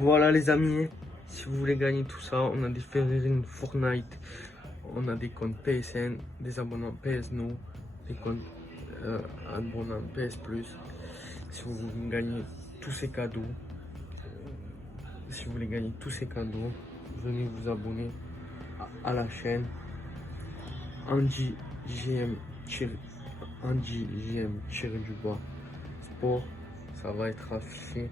Voilà les amis, si vous voulez gagner tout ça, on a des figurines Fortnite, on a des comptes PSN, des abonnements PS No, des comptes abonnements PS Plus. Si vous voulez gagner tous ces cadeaux, venez vous abonner à la chaîne Andy JM tiré du bas sport. Ça va être affiché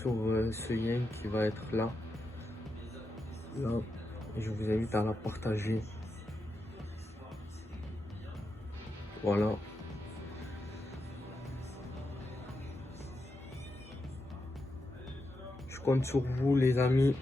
sur ce lien qui va être là. Et je vous invite à la partager. Voilà. Je compte sur vous les amis.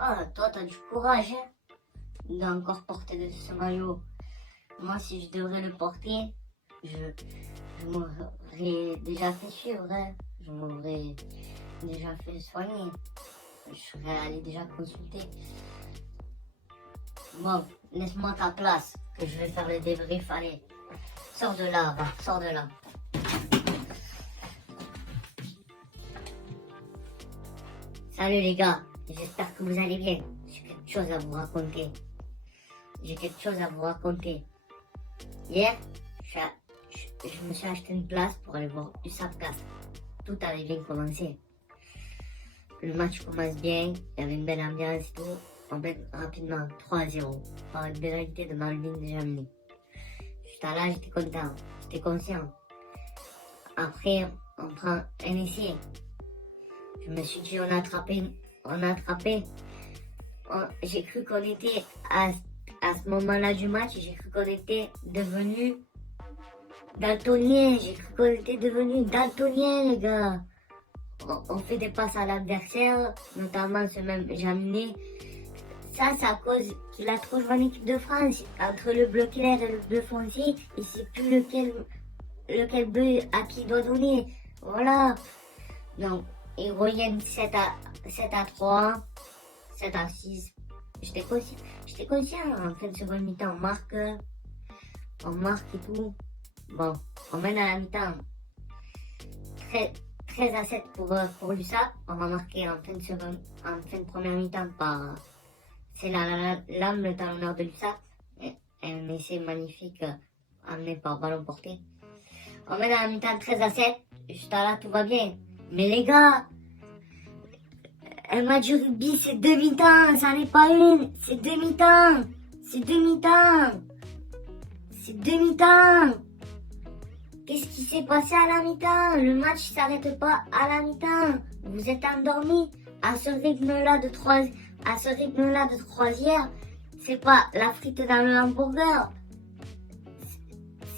Ah, toi, t'as du courage, hein, d'encore porter ce maillot. Moi, si je devrais le porter, je m'aurais déjà fait suivre, hein. Je m'aurais déjà fait soigner. Je serais allé déjà consulter. Bon, laisse-moi ta place, que je vais faire le débrief. Allez, sors de là, va, sors de là. Salut les gars, j'espère que vous allez bien. J'ai quelque chose à vous raconter. Hier, je me suis acheté une place pour aller voir USAP Castres. Tout avait bien commencé. Le match commence bien, il y avait une belle ambiance et tout. En fait, rapidement, 3-0, par une pénalité de Malvin Jamini. J'étais là, j'étais content, j'étais conscient. Après, on prend un essai. Je me suis dit, on a attrapé. J'ai cru qu'on était, à ce moment-là du match, j'ai cru qu'on était devenu daltonien. Les gars. On fait des passes à l'adversaire, notamment ce même Jaminet. Ça, c'est à cause qu'il a trop joué en équipe de France. Entre le bleu clair et le bleu foncé, il ne sait plus lequel bleu à qui il doit donner. Voilà. Donc, ils reviennent 7-3, 7-6. J'étais conscient. En fin de seconde mi-temps, on marque et tout. Bon, on mène à la mi-temps. 13-7 pour l'USAP. On va marquer en fin de première mi-temps par c'est l'âme, le talonneur de l'USAP. Un essai magnifique amené par ballon porté. On mène à la mi-temps 13-7. Juste là, tout va bien. Mais les gars, un match de rugby, c'est demi-temps, ça n'est pas une, c'est demi-temps. Qu'est-ce qui s'est passé à la mi-temps? Le match s'arrête pas à la mi-temps. Vous êtes endormis à ce rythme-là de troisième. C'est pas la frite dans le hamburger.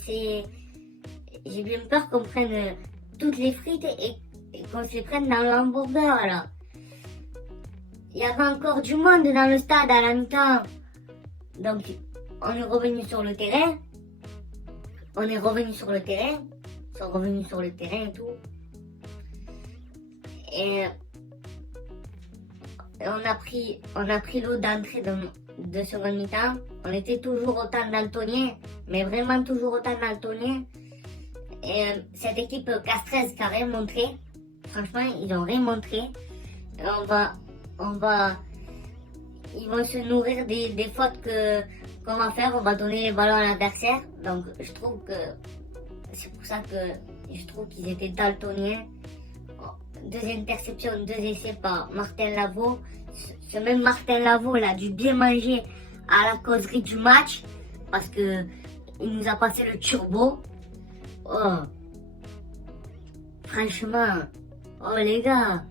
J'ai bien peur qu'on prenne toutes les frites et qu'on se les prenne dans le hamburger là. Il y avait encore du monde dans le stade à la mi-temps. Donc, on est revenu sur le terrain. Ils sont revenus sur le terrain et tout. Et on a pris l'eau d'entrée de seconde mi-temps. On était toujours autant daltoniens, mais vraiment toujours autant daltoniens. Et cette équipe castreuse qui a rien montré. Franchement, ils ont rien montré. Et ils vont se nourrir des fautes qu'on va faire. On va donner les ballons à l'adversaire. Donc, c'est pour ça que je trouve qu'ils étaient daltoniens. 2 interceptions, 2 essais par Martin Lavaux. Ce même Martin Lavaux, il a dû bien manger à la causerie du match parce que il nous a passé le turbo. Oh, franchement, oh les gars,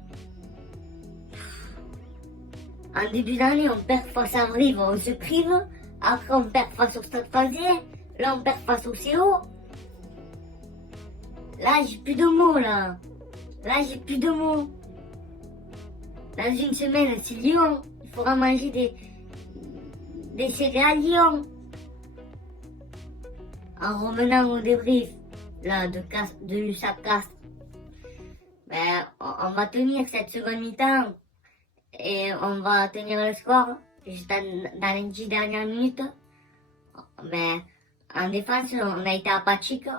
en début d'année, on perd face à Brive, on se prive. Après, on perd face au Stade Français. Là, on perd face au CO. Là, j'ai plus de mots, là. Dans une semaine, c'est Lyon. Il faudra manger des céréales Lyon. En revenant au débrief, là, de l'USAP Castres, ben, on va tenir cette seconde mi-temps et on va tenir le score juste dans les 10 dernières minutes. Mais en défense, on a été apathique,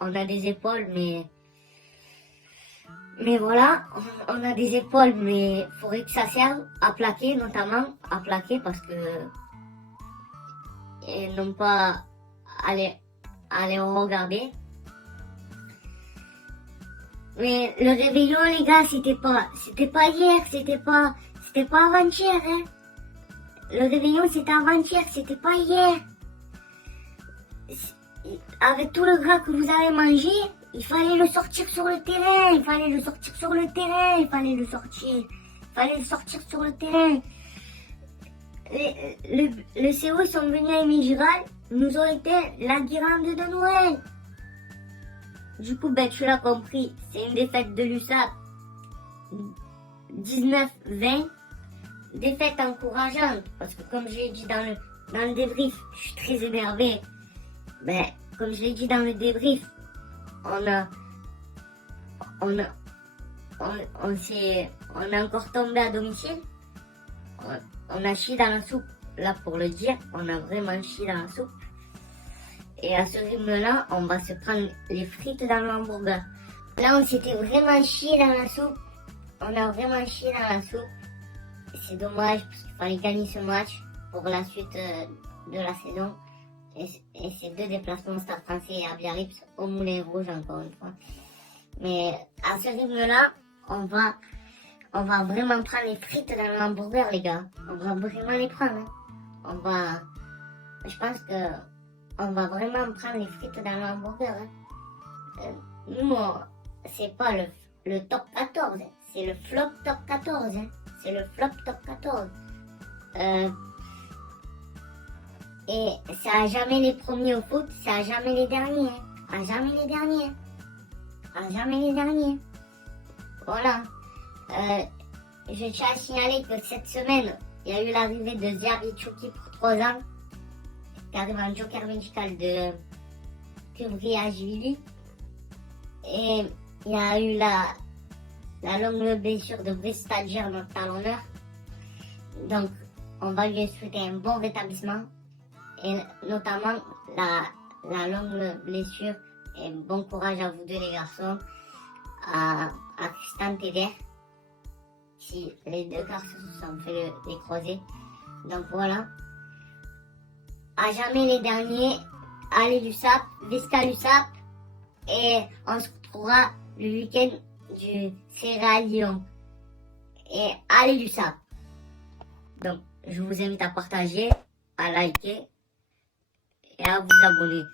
on a des épaules, mais voilà, on a des épaules, mais il faudrait que ça serve à plaquer, notamment à plaquer parce que, et non pas aller regarder. Mais le réveillon, les gars, c'était pas hier, c'était pas avant-hier, hein. Le réveillon, c'était avant-hier, c'était pas hier. Avec tout le gras que vous avez mangé, il fallait le sortir sur le terrain, il fallait le sortir sur le terrain. Le CO sont venus à Émile Giral, nous ont été la guirlande de Noël. Du coup, ben, tu l'as compris, c'est une défaite de l'USAP 19-20. Défaite encourageante, parce que comme je l'ai dit dans le débrief, je suis très énervé. Ben, comme je l'ai dit dans le débrief, on est encore tombé à domicile. On a chié dans la soupe, là pour le dire, on a vraiment chié dans la soupe. Et à ce rythme-là, on va se prendre les frites dans le hamburger. Là, on s'était vraiment chié dans la soupe. On a vraiment chié dans la soupe. C'est dommage parce qu'il fallait gagner ce match pour la suite de la saison. Et ces 2 déplacements Stade Français à Biarritz au Moulin Rouge encore une fois. Mais à ce rythme-là, on va vraiment prendre les frites dans le hamburger, les gars. On va vraiment les prendre. Hein. Je pense que on va vraiment prendre les frites dans le hamburger. Hein. Nous, c'est pas le top 14, hein. C'est le flop top 14. Hein. C'est le flop top 14. Et ça a jamais les premiers au foot, ça a jamais les derniers. À jamais les derniers. À jamais les derniers. Voilà. Je tiens à signaler que cette semaine, il y a eu l'arrivée de Ziaby Tchouki pour 3 ans, qui arrive en joker médical de Kuvriashvili. Et il y a eu la longue blessure de Brice Stadjer, notre talonneur. Donc, on va lui souhaiter un bon rétablissement. Et notamment la longue blessure. Et bon courage à vous 2 les garçons. À Tristan Teder. Si les 2 garçons se sont fait les croisés. Donc voilà. À jamais les derniers. Allez l'USAP. Visca l'USAP. Et on se retrouvera le week-end du Serra Lyon. Et allez l'USAP. Donc je vous invite à partager, à liker et à vous abonner.